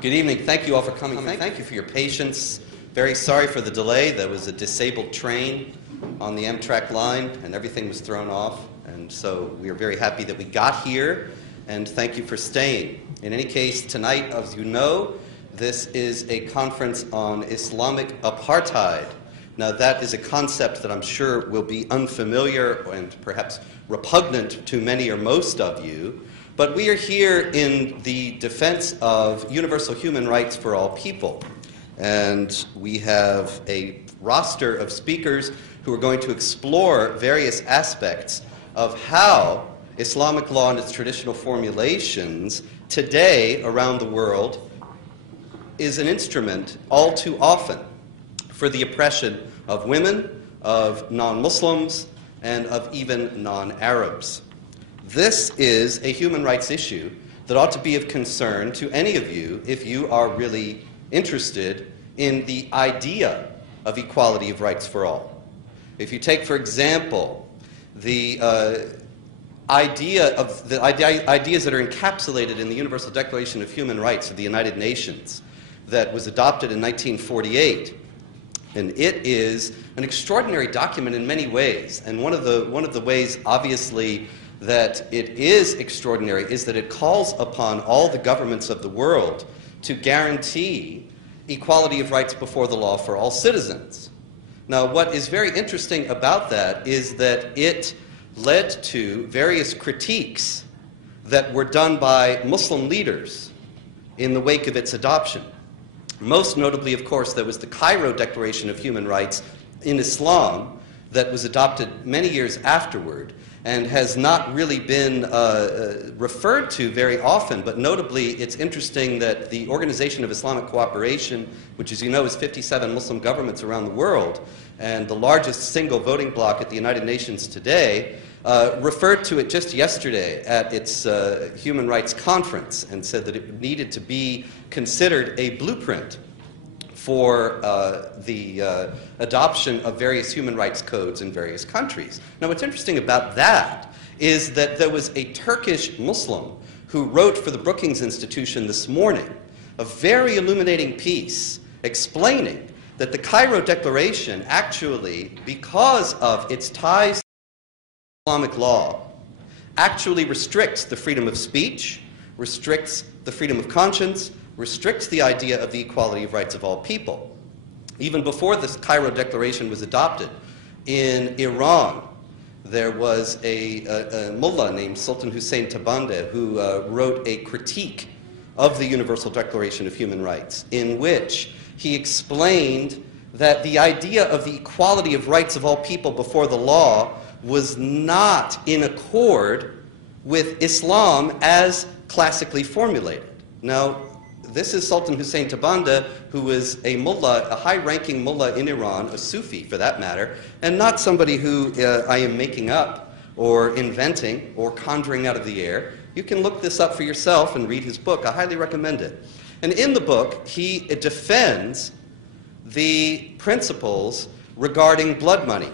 Good evening. Thank you all for coming. Thank you for your patience. Very sorry for the delay. There was a disabled train on the Amtrak line, and everything was thrown off. And so we are very happy that we got here, and thank you for staying. In any case, tonight, as you know, this is a conference on Islamic apartheid. Now, that is a concept that I'm sure will be unfamiliar and perhaps repugnant to many or most of you. But we are here in the defense of universal human rights for all people. And we have a roster of speakers who are going to explore various aspects of how Islamic law and its traditional formulations today around the world is an instrument all too often for the oppression of women, of non-Muslims, and of even non-Arabs. This is a human rights issue that ought to be of concern to any of you if you are really interested in the idea of equality of rights for all. If you take, for example, the ideas that are encapsulated in the Universal Declaration of Human Rights of the United Nations that was adopted in 1948, and it is an extraordinary document in many ways. And one of the ways, obviously, that it is extraordinary is that it calls upon all the governments of the world to guarantee equality of rights before the law for all citizens. Now, what is very interesting about that is that it led to various critiques that were done by Muslim leaders in the wake of its adoption. Most notably, of course, there was the Cairo Declaration of Human Rights in Islam that was adopted many years afterward and has not really been referred to very often. But notably, it's interesting that the Organization of Islamic Cooperation, which, as you know, is 57 Muslim governments around the world, and the largest single voting bloc at the United Nations today, referred to it just yesterday at its Human Rights Conference and said that it needed to be considered a blueprint for the adoption of various human rights codes in various countries. Now, what's interesting about that is that there was a Turkish Muslim who wrote for the Brookings Institution this morning a very illuminating piece explaining that the Cairo Declaration actually, because of its ties to Islamic law, actually restricts the freedom of speech, restricts the freedom of conscience, restricts the idea of the equality of rights of all people. Even before this Cairo Declaration was adopted, in Iran, there was a mullah named Sultan Hussein Tabandeh who wrote a critique of the Universal Declaration of Human Rights, in which he explained that the idea of the equality of rights of all people before the law was not in accord with Islam as classically formulated. Now, this is Sultan Hussein Tabandeh, who was a mullah, a high-ranking mullah in Iran, a Sufi for that matter, and not somebody who I am making up or inventing or conjuring out of the air. You can look this up for yourself and read his book. I highly recommend it. And in the book, he defends the principles regarding blood money.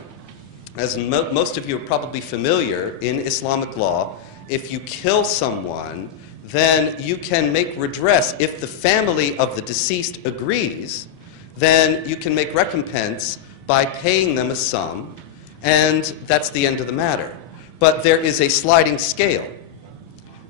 As most of you are probably familiar, in Islamic law, if you kill someone, then you can make redress. If the family of the deceased agrees, then you can make recompense by paying them a sum, and that's the end of the matter. But there is a sliding scale,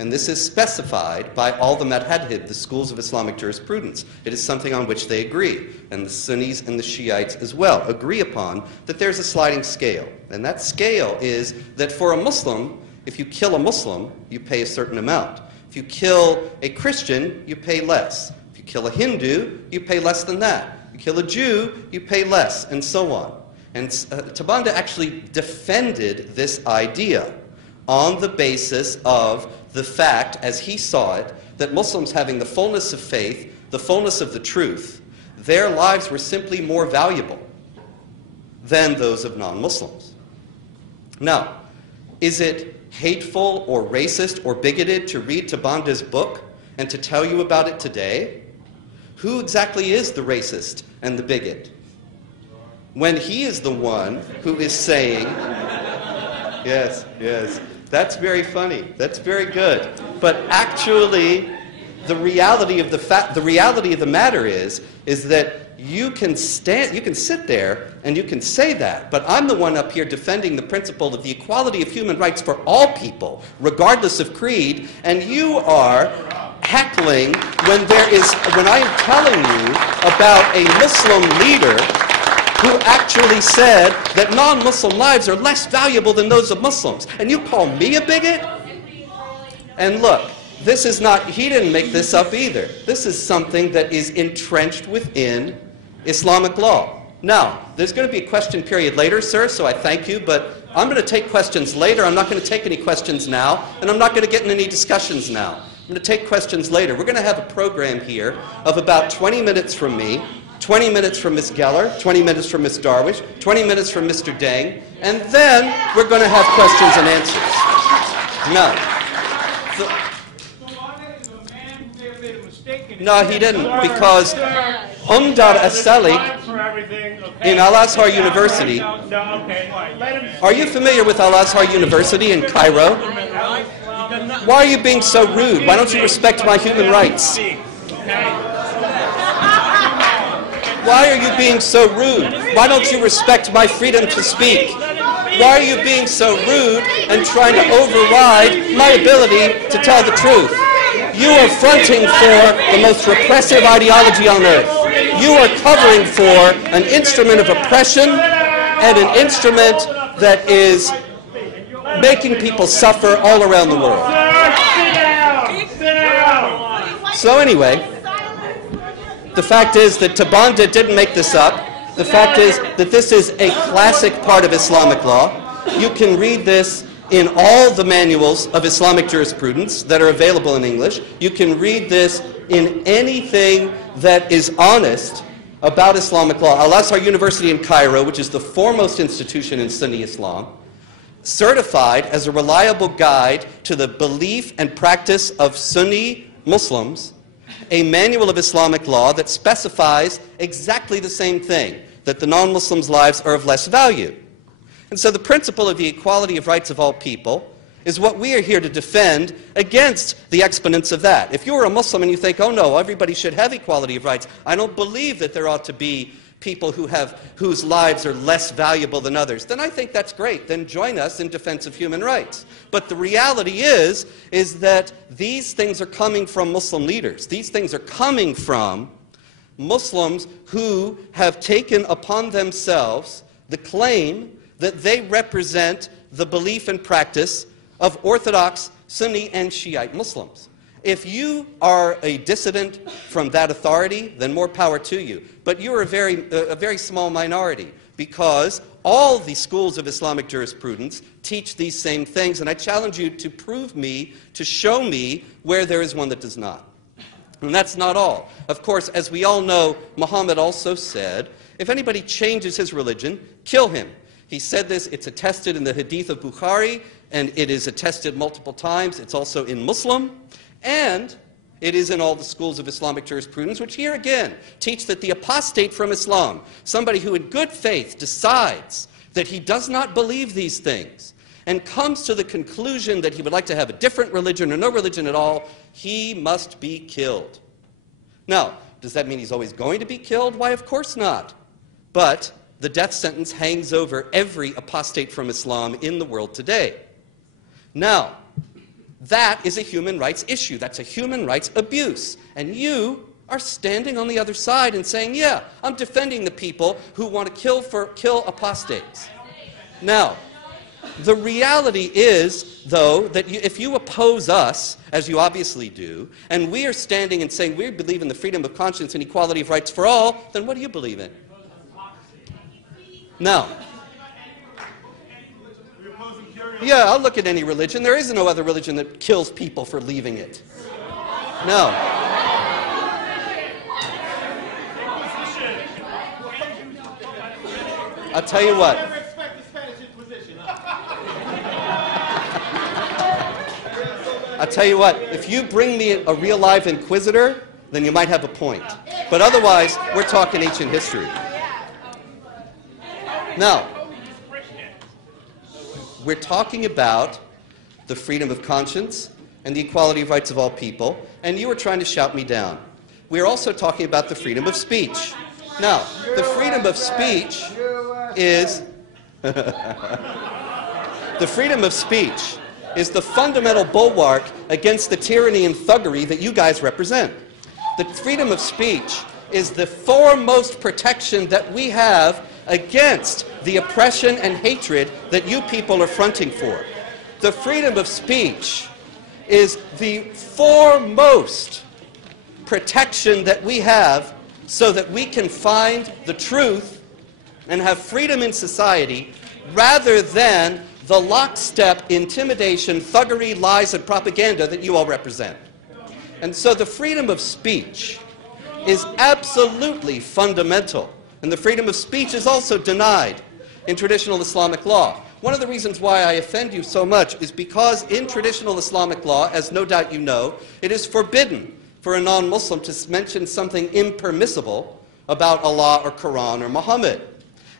and this is specified by all the madhhab, the schools of Islamic jurisprudence. It is something on which they agree, and the Sunnis and the Shiites as well agree upon that there's a sliding scale. And that scale is that for a Muslim, if you kill a Muslim, you pay a certain amount. If you kill a Christian, you pay less. If you kill a Hindu, you pay less than that. If you kill a Jew, you pay less, and so on. And Tabandeh actually defended this idea on the basis of the fact, as he saw it, that Muslims having the fullness of faith, the fullness of the truth, their lives were simply more valuable than those of non-Muslims. Now, is it hateful or racist or bigoted to read Tabandeh's book and to tell you about it today? Who exactly is the racist and the bigot? When he is the one who is saying, yes, that's very funny, that's very good, but actually the reality of the matter is that you can sit there and you can say that, but I'm the one up here defending the principle of the equality of human rights for all people, regardless of creed, and you are heckling when I am telling you about a Muslim leader who actually said that non-Muslim lives are less valuable than those of Muslims, and you call me a bigot? And look, this is not, he didn't make this up either. This is something that is entrenched within Islamic law. Now, there's going to be a question period later, sir, so I thank you, but I'm going to take questions later. I'm not going to take any questions now, and I'm not going to get in any discussions now. I'm going to take questions later. We're going to have a program here of about 20 minutes from me, 20 minutes from Ms. Geller, 20 minutes from Ms. Darwish, 20 minutes from Mr. Deng, and then we're going to have questions and answers. No. No, he didn't, because Umdar As-Salik in Al-Azhar University. Are you familiar with Al-Azhar University in Cairo? Why are you being so rude? Why don't you respect my human rights? Why are you being so rude? Why don't you respect my freedom to speak? Why are you being so rude and trying to override my ability to tell the truth? You are fronting for the most repressive ideology on earth. You are covering for an instrument of oppression and an instrument that is making people suffer all around the world. So anyway, the fact is that Tabanda didn't make this up. The fact is that this is a classic part of Islamic law. You can read this in all the manuals of Islamic jurisprudence that are available in English. You can read this in anything that is honest about Islamic law. Al-Azhar University in Cairo, which is the foremost institution in Sunni Islam, certified as a reliable guide to the belief and practice of Sunni Muslims, a manual of Islamic law that specifies exactly the same thing, that the non-Muslims' lives are of less value. And so the principle of the equality of rights of all people is what we are here to defend against the exponents of that. If you're a Muslim and you think, oh no, everybody should have equality of rights, I don't believe that there ought to be people whose lives are less valuable than others, then I think that's great. Then join us in defense of human rights. But the reality is that these things are coming from Muslim leaders. These things are coming from Muslims who have taken upon themselves the claim that they represent the belief and practice of Orthodox, Sunni, and Shiite Muslims. If you are a dissident from that authority, then more power to you. But you're a very small minority, because all the schools of Islamic jurisprudence teach these same things, and I challenge you to to show me where there is one that does not. And that's not all. Of course, as we all know, Muhammad also said, if anybody changes his religion, kill him. He said this, it's attested in the Hadith of Bukhari, and it is attested multiple times. It's also in Muslim, and it is in all the schools of Islamic jurisprudence, which here again teach that the apostate from Islam, somebody who in good faith decides that he does not believe these things, and comes to the conclusion that he would like to have a different religion or no religion at all, he must be killed. Now, does that mean he's always going to be killed? Why, of course not. But the death sentence hangs over every apostate from Islam in the world today. Now, that is a human rights issue. That's a human rights abuse. And you are standing on the other side and saying, yeah, I'm defending the people who want to kill apostates. Now, the reality is, though, that if you oppose us, as you obviously do, and we are standing and saying we believe in the freedom of conscience and equality of rights for all, then what do you believe in? Now, yeah, I'll look at any religion. There is no other religion that kills people for leaving it. No. I'll tell you what. I'll tell you what, if you bring me a real live inquisitor, then you might have a point. But otherwise, we're talking ancient history. Now, we're talking about the freedom of conscience, and the equality of rights of all people, and you are trying to shout me down. We are also talking about the freedom of speech. Now, the freedom of speech is the freedom of speech is the fundamental bulwark against the tyranny and thuggery that you guys represent. The freedom of speech is the foremost protection that we have against the oppression and hatred that you people are fronting for. The freedom of speech is the foremost protection that we have so that we can find the truth and have freedom in society rather than the lockstep intimidation, thuggery, lies, and propaganda that you all represent. And so the freedom of speech is absolutely fundamental. And the freedom of speech is also denied in traditional Islamic law. One of the reasons why I offend you so much is because in traditional Islamic law, as no doubt you know, it is forbidden for a non-Muslim to mention something impermissible about Allah or Quran or Muhammad.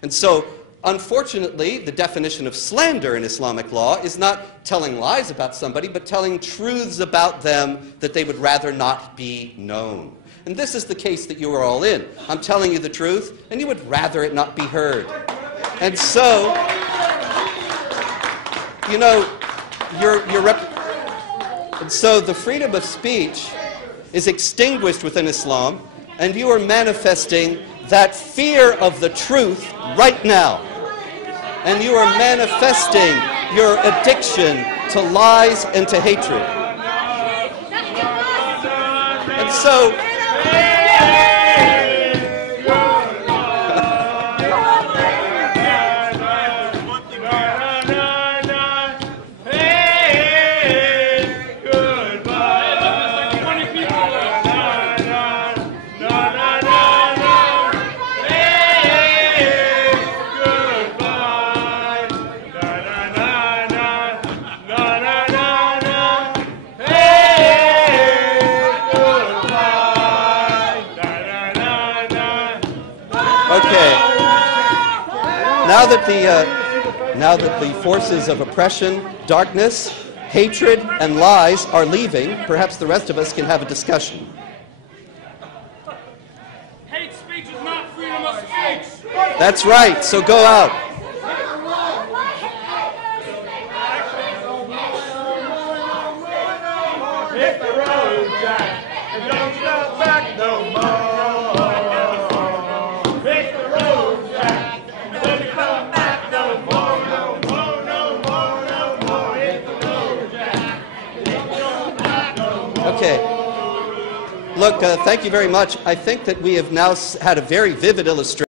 And so, unfortunately, the definition of slander in Islamic law is not telling lies about somebody, but telling truths about them that they would rather not be known. And this is the case that you are all in. I'm telling you the truth, and you would rather it not be heard. And so, you know, and so the freedom of speech is extinguished within Islam, and you are manifesting that fear of the truth right now. And you are manifesting your addiction to lies and to hatred. And so, now that the forces of oppression, darkness, hatred, and lies are leaving, perhaps the rest of us can have a discussion. Hate speech is not freedom of speech. That's right, so go out. Hit the road, Jack, and don't stop back no more. Okay. Look, thank you very much. I think that we have now had a very vivid illustration